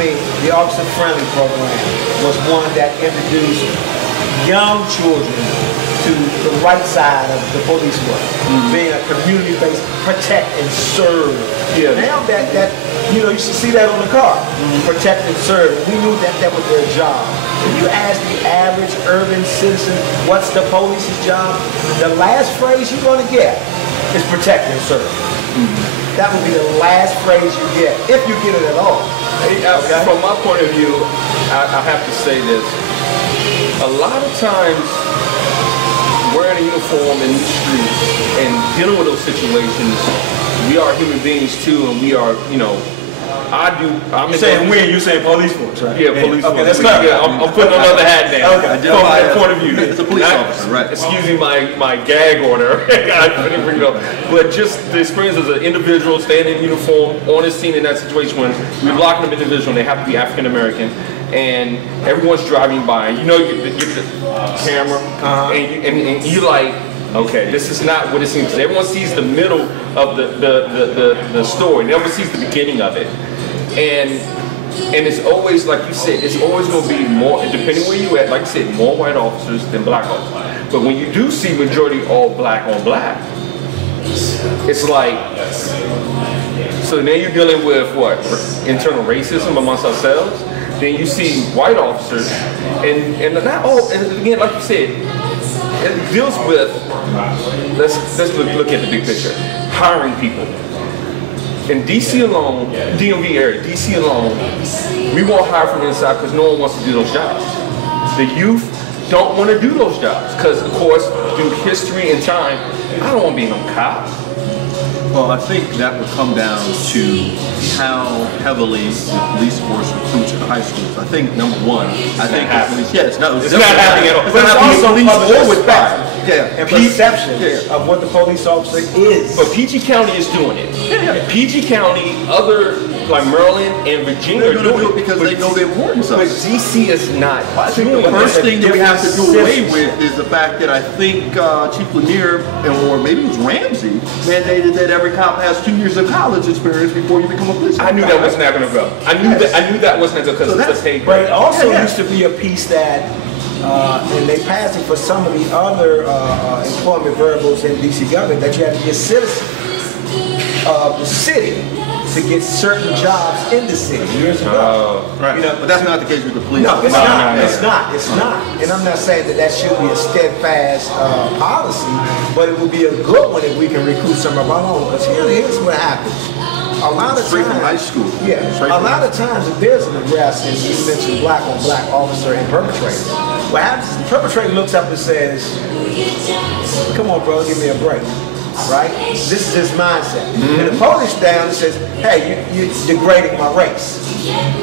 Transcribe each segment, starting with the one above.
mean, the Officer Friendly program was one that introduced young children to the right side of the police work, being a community-based protect and serve. Yeah. Now that you know, you should see that on the car, protect and serve. We knew that that was their job. If you ask the average urban citizen, what's the police's job? The last phrase you're going to get is protect and serve. That would be the last phrase you get, if you get it at all. Okay? From my point of view, I have to say this. A lot of times, wearing a uniform in the streets and dealing with those situations, we are human beings too, and we are, you know, You're saying you're saying police force, right? Yeah, police force. Okay, that's clear. Yeah, I'm putting another hat down. Okay. From my point of view. It's a police officer, right? Excusing my gag order. I couldn't bring it up. But just the experience as an individual standing in uniform on a scene in that situation when we're locking up an individual and they have to be African American, and everyone's driving by, and you know you get the camera, and you're like, okay, this is not what it seems. Everyone sees the middle of the story. Nobody sees the beginning of it. And it's always, like you said, it's always going to be more, depending where you at, like you said, more white officers than black officers. But when you do see majority all black on black, it's like, so now you're dealing with what? Internal racism amongst ourselves. Then you see white officers, and not all, and again, like you said, it deals with, let's look at the big picture, hiring people. In DC alone, DMV area, DC alone, we won't hire from the inside because no one wants to do those jobs. The youth don't want to do those jobs because, of course, through history and time, I don't want to be no cop. Well, I think that would come down to how heavily the police force recruits in high schools. I think number one, it's not happening at all. But it's also public respect. Yeah, and perception of what the police officer is. But PG County is doing it. PG County, other like Maryland and Virginia are doing it because they know the importance of it. But DC is not. I think the first thing that we have to do away with is the fact that I think Chief Lanier, or maybe it was Ramsey, mandated that every cop has 2 years of college experience before you become a police officer. I knew that wasn't going to go. I knew that wasn't going to go because it's a pay grade. But it also used to be a piece that, and they passed it for some of the other employment variables in DC government, that you have to be a citizen of the city to get certain jobs in the city years ago. Right. You know, but that's not the case with the police. No, it's not. It's not. And I'm not saying that that should be a steadfast policy, but it would be a good one if we can recruit some of our own. Because here's what happens. A lot of straight times, from high school. Yeah. A lot of times, if there's an arrest, and you mentioned black on black officer and perpetrator, what happens is the perpetrator looks up and says, "Come on, bro, give me a break." Right? This is his mindset. And the police down and says, "Hey, you're degrading my race."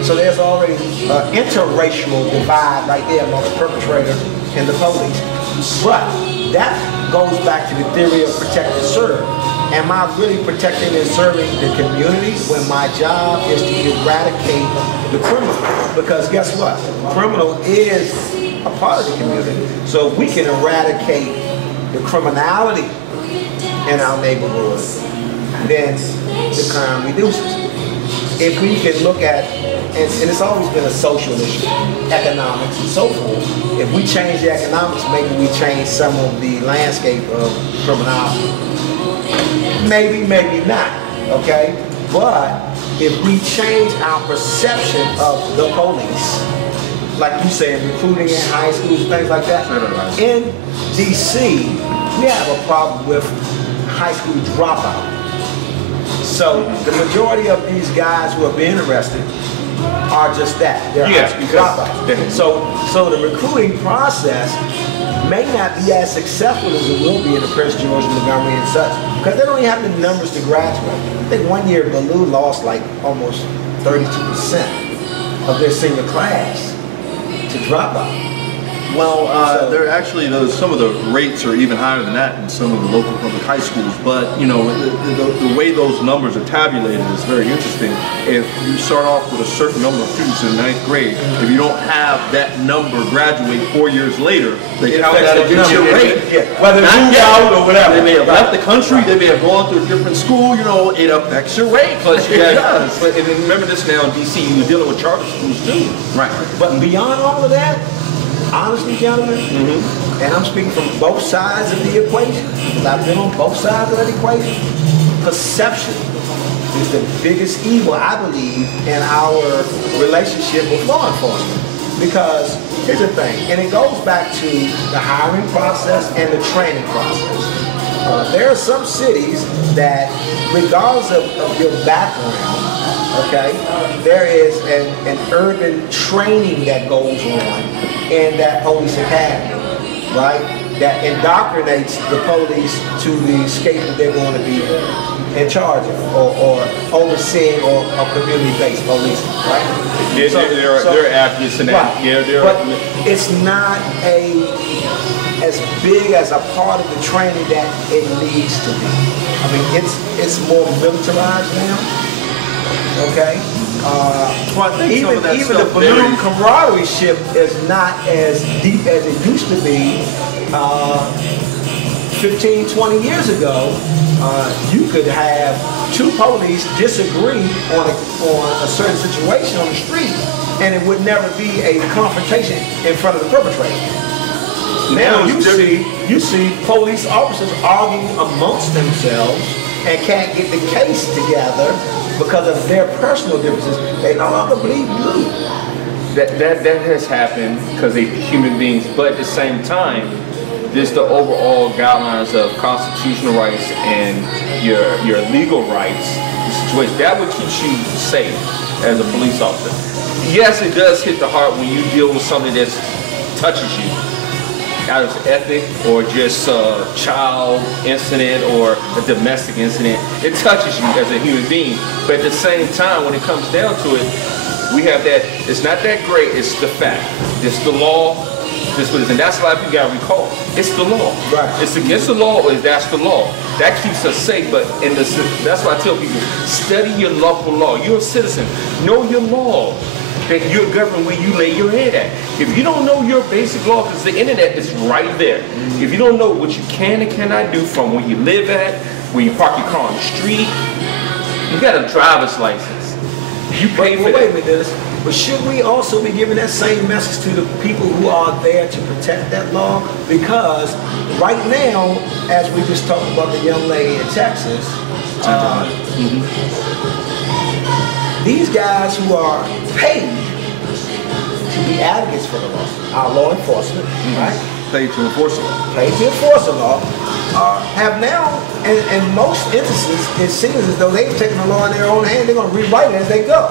So there's already an interracial divide right there among the perpetrator and the police. But that goes back to the theory of protect and serve. Am I really protecting and serving the community when my job is to eradicate the criminal? Because guess what? The criminal is a part of the community. So if we can eradicate the criminality in our neighborhood, then the crime reduces. If we can look at, and it's always been a social issue, economics and so forth, if we change the economics, maybe we change some of the landscape of criminality. Maybe, maybe not, okay? But if we change our perception of the police, like you said, recruiting in high schools, things like that, in DC, we have a problem with high school dropout. So the majority of these guys who are being arrested are just that. They're high school dropouts. So the recruiting process may not be as successful as it will be in the Prince George, Montgomery, and such, because they don't even have the numbers to graduate. I think one year Ballou lost like almost 32% of their senior class to dropout. Well, there actually some of the rates are even higher than that in some of the local public high schools. But you know, the way those numbers are tabulated is very interesting. If you start off with a certain number of students in ninth grade, if you don't have that number graduate 4 years later, they count that against your rate. Whether it's moved out or whatever. They may have left the country. They may have gone to a different school. You know, it affects your rate. Plus, you does. But and remember this now in DC, you're dealing with charter schools too. Right. But beyond all of that, honestly, gentlemen, and I'm speaking from both sides of the equation, because I've been on both sides of that equation, perception is the biggest evil, I believe, in our relationship with law enforcement. Because here's the thing, and it goes back to the hiring process and the training process. There are some cities that, regardless of your background, okay, there is an urban training that goes on in that police academy, right? That indoctrinates the police to the scape that they're going to be in charge of, or overseeing, or community-based policing, right? They're advocates in that. Right. Yeah, but it's not as big as a part of the training that it needs to be. I mean, it's more militarized now. Okay. Well, I think even the balloon camaraderie is not as deep as it used to be. 15, 20 years ago, you could have two police disagree on a certain situation on the street, and it would never be a confrontation in front of the perpetrator. Now you see police officers arguing amongst themselves and can't get the case together because of their personal differences. They no longer believe you. That has happened because they're human beings, but at the same time, there's the overall guidelines of constitutional rights and your legal rights. Situation that would keep you safe as a police officer. Yes, it does hit the heart when you deal with something that touches you, out of ethnic or just a child incident or a domestic incident. It touches you as a human being. But at the same time, when it comes down to it, we have that, it's not that great, it's the fact. It's the law, this what it is. And that's what you gotta recall. It's the law. Right. It's against the law, or that's the law. That keeps us safe, but that's why I tell people, study your local law. You're a citizen. Know your law. That you're governed where you lay your head at. If you don't know your basic law, because the internet is right there. If you don't know what you can and cannot do from where you live at, where you park your car on the street, you got a driver's license. You pay for that. Wait a minute, Dennis. But should we also be giving that same message to the people who are there to protect that law? Because right now, as we just talked about the young lady in Texas, these guys who are paid to be advocates for the law, our law enforcement, right? Paid to enforce the law. Paid to enforce the law, have now, in most instances, it seems as though they've taken the law in their own hand. They're going to rewrite it as they go.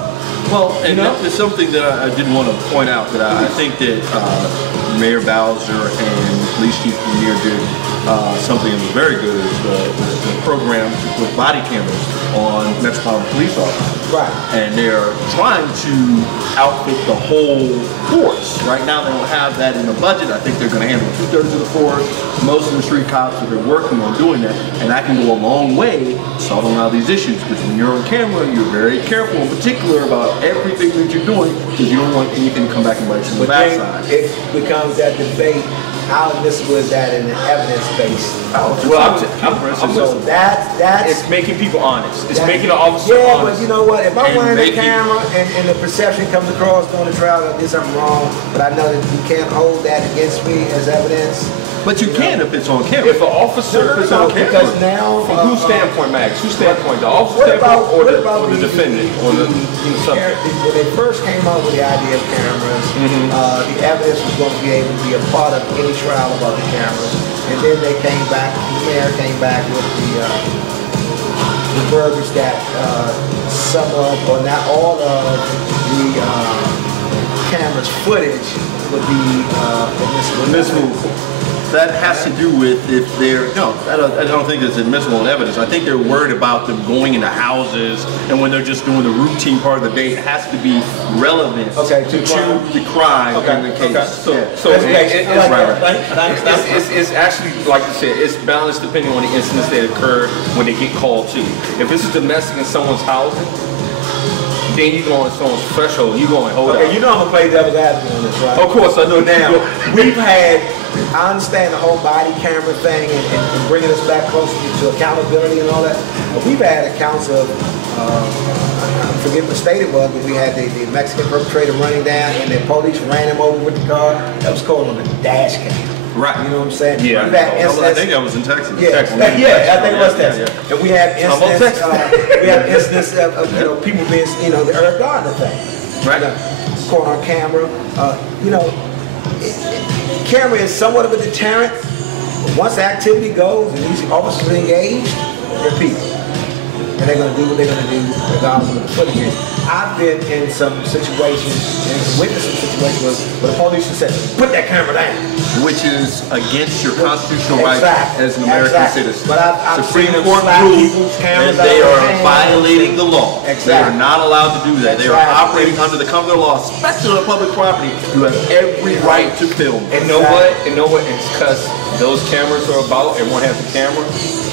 Well, and there's something that I did want to point out, that I think that Mayor Bowser and Police Chief Lanier did something that was very good, is the program to put body cameras on Metropolitan Police officers. Right. And they're trying to outfit the whole force. Right now they don't have that in the budget. I think they're going to handle 2/3 of the force. Most of the street cops that are working on doing that, and that can go a long way solving a lot of these issues, because when you're on camera, you're very careful in particular about everything that you're doing, because you don't want anything to come back and bite you in the backside. It becomes that debate, how admissible is that in an evidence-based? So that's it's making people honest. It's making the officer honest. Yeah, but you know what? If I'm wearing a camera and the perception comes across during the trial that I did something wrong, but I know that you can't hold that against me as evidence. But you can if it's on camera. If an officer is on camera. Because now, from whose standpoint, Max? Whose standpoint? The officer's standpoint or the defendant? When they first came out with the idea of cameras, the evidence was going to be able to be a part of any trial about the cameras. And then they came back, the mayor came back with the verbiage that some of, or not all of, the camera's footage would be admissible. that has to do with if they're, no, I don't think it's admissible in evidence. I think they're worried about them going into houses, and when they're just doing the routine part of the day, it has to be relevant to the crime in the case. So it's actually, like you said, it's balanced depending on the incidents that occur when they get called to. If it's a domestic in someone's housing, then you go on someone's threshold, you going, hold on. You know I'm gonna play devil's advocate on this, right? Of course, I know now. We've had, I understand the whole body camera thing and bringing us back closer to accountability and all that. But we've had accounts of, I forget what state it was, but we had the Mexican perpetrator running down and the police ran him over with the car. That was called on the dash cam. Right. You know what I'm saying? Yeah. I think that was in Texas. Yeah, Texas. I think it was Texas. Yeah. And we have instances, of people being, the Eric Gardner thing. Right. Caught on camera. Camera is somewhat of a deterrent. But once the activity goes and these officers are engaged, they're people. And they're going to do what they're going to do regardless of what the footage is. I've been in some situations and witnessed some situations where the police have said, put that camera down. Which is against your constitutional rights as an American citizen. But I've Supreme seen them Court slap ruled people's cameras that they out of are their hands. violating the law. Exactly. They are not allowed to do that. They are operating under the cover of the law, especially on public property. You have every right to film. And know what? It's because those cameras are about, everyone has a camera.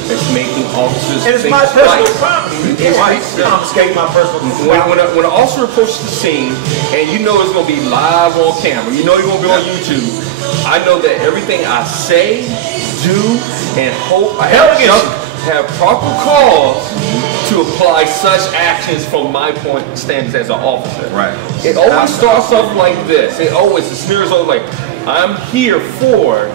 It's making officers and it's think my personal twice. property. It's confiscating my personal property. When an officer approaches the scene and you know it's going to be live on camera, you know you're going to be on YouTube, I know that everything I say, do, and hope I have proper cause to apply such actions from my point standards as an officer. Right. It always starts off like this. The scenario is always like, I'm here for